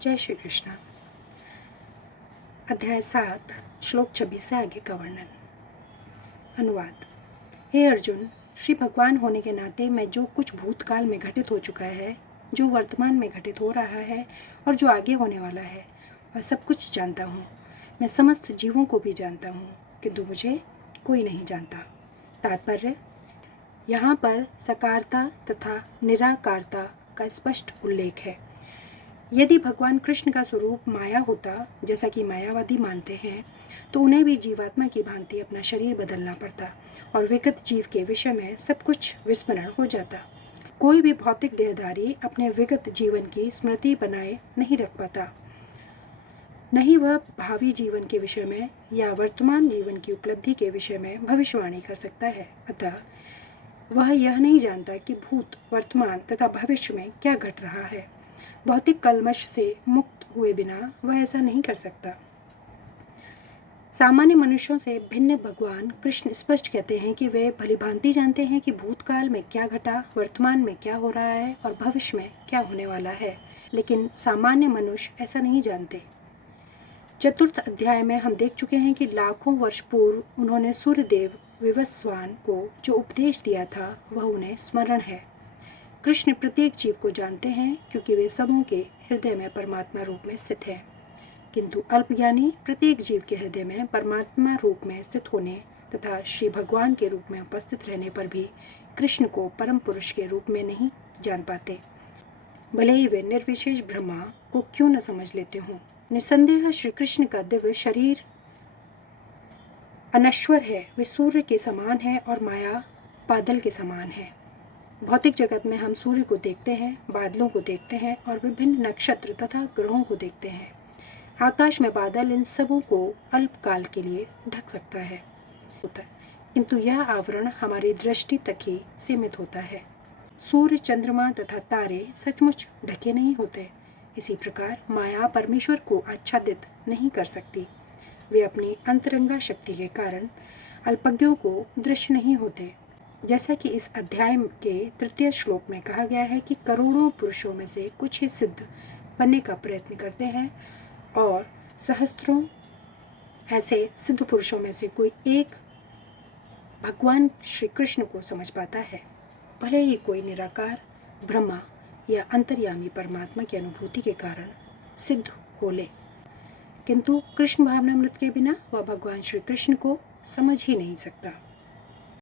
जय श्री कृष्ण। अध्याय 7 श्लोक 26 से आगे का वर्णन। अनुवाद। हे अर्जुन, श्री भगवान होने के नाते मैं जो कुछ भूतकाल में घटित हो चुका है, जो वर्तमान में घटित हो रहा है और जो आगे होने वाला है, वह सब कुछ जानता हूँ। मैं समस्त जीवों को भी जानता हूँ, किंतु मुझे कोई नहीं जानता। तात्पर्य: यहाँ पर सकारता तथा निराकारता का स्पष्ट उल्लेख है। यदि भगवान कृष्ण का स्वरूप माया होता, जैसा कि मायावादी मानते हैं, तो उन्हें भी जीवात्मा की भांति अपना शरीर बदलना पड़ता और विगत जीव के विषय में सब कुछ विस्मरण हो जाता। कोई भी भौतिक देहधारी अपने विगत जीवन की स्मृति बनाए नहीं रख पाता, नहीं वह भावी जीवन के विषय में या वर्तमान जीवन की उपलब्धि के विषय में भविष्यवाणी कर सकता है। अतः वह यह नहीं जानता कि भूत, वर्तमान तथा भविष्य में क्या घट रहा है। भौतिक कलमश से मुक्त हुए बिना वह ऐसा नहीं कर सकता। सामान्य मनुष्यों से भिन्न भगवान कृष्ण स्पष्ट कहते हैं कि वे भलीभांति जानते हैं कि भूतकाल में क्या घटा, वर्तमान में क्या हो रहा है और भविष्य में क्या होने वाला है, लेकिन सामान्य मनुष्य ऐसा नहीं जानते। चतुर्थ अध्याय में हम देख चुके हैं कि लाखों वर्ष पूर्व उन्होंने सूर्यदेव विवस्वान को जो उपदेश दिया था वह उन्हें स्मरण है। कृष्ण प्रत्येक जीव को जानते हैं क्योंकि वे सबों के हृदय में परमात्मा रूप में स्थित हैं, किंतु अल्पज्ञानी प्रत्येक जीव के हृदय में परमात्मा रूप में स्थित होने तथा श्री भगवान के रूप में उपस्थित रहने पर भी कृष्ण को परम पुरुष के रूप में नहीं जान पाते, भले ही वे निर्विशेष ब्रह्मा को क्यों न समझ लेते हों। निसंदेह श्री कृष्ण का दिव्य शरीर अनश्वर है, वे सूर्य के समान है और माया बादल के समान है। भौतिक जगत में हम सूर्य को देखते हैं, बादलों को देखते हैं और विभिन्न नक्षत्र तथा ग्रहों को देखते हैं। आकाश में बादल इन सबों को अल्पकाल के लिए ढक सकता है, किंतु यह आवरण हमारी दृष्टि तक ही सीमित होता है। सूर्य, चंद्रमा तथा तारे सचमुच ढके नहीं होते। इसी प्रकार माया परमेश्वर को आच्छादित नहीं कर सकती। वे अपनी अंतरंगा शक्ति के कारण अल्पज्ञों को दृश्य नहीं होते। जैसा कि इस अध्याय के तृतीय श्लोक में कहा गया है कि करोड़ों पुरुषों में से कुछ ही सिद्ध बनने का प्रयत्न करते हैं और सहस्त्रों ऐसे सिद्ध पुरुषों में से कोई एक भगवान श्री कृष्ण को समझ पाता है, भले ही कोई निराकार ब्रह्मा या अंतर्यामी परमात्मा की अनुभूति के कारण सिद्ध हो ले, किंतु कृष्ण भावनामृत के बिना वह भगवान श्री कृष्ण को समझ ही नहीं सकता।